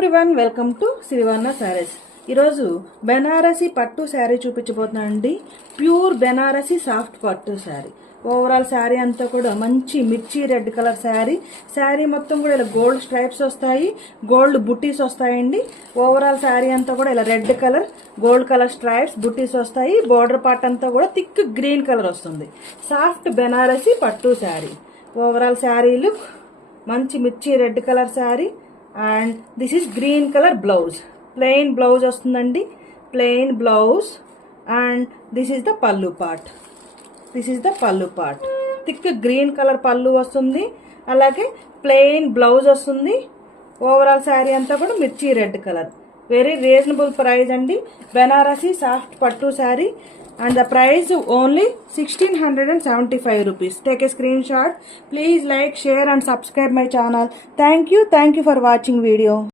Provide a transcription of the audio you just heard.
Everyone, welcome to Sirivarna sarees. ఈరోజు బెనారసీ పట్టు శారీ చూపించబోతున్నానండి. Pure Banarasi soft pattu saree. Overall saree అంతా కూడా మంచి మిర్చి రెడ్ కలర్ శారీ. శారీ మొత్తం కూడా ఇలా గోల్డ్ స్ట్రైప్స్ వస్తాయి, గోల్డ్ బుట్టీస్ వస్తాయండి. ఓవరాల్ శారీ అంతా కూడా ఇలా red colour, gold colour stripes బుట్టీస్ వస్తాయి. బోర్డర్ పార్ట్ అంతా కూడా థిక్ గ్రీన్ కలర్ వస్తుంది. Soft Banarasi pattu saree. Overall saree look మంచి మిర్చి red colour saree. And this is green colour blouse. Plain blouse వస్తుందండి, plain blouse. And this is the pallu part. Thick green colour pallu వస్తుంది, అలాగే ప్లెయిన్ బ్లౌజ్ వస్తుంది. ఓవరాల్ శారీ అంతా కూడా మిర్చి red colour. Very reasonable price అండి. Banarasi soft pattu sari. And the price only 1675 rupees. Take a screenshot. Please like, share and subscribe my channel. Thank you for watching video.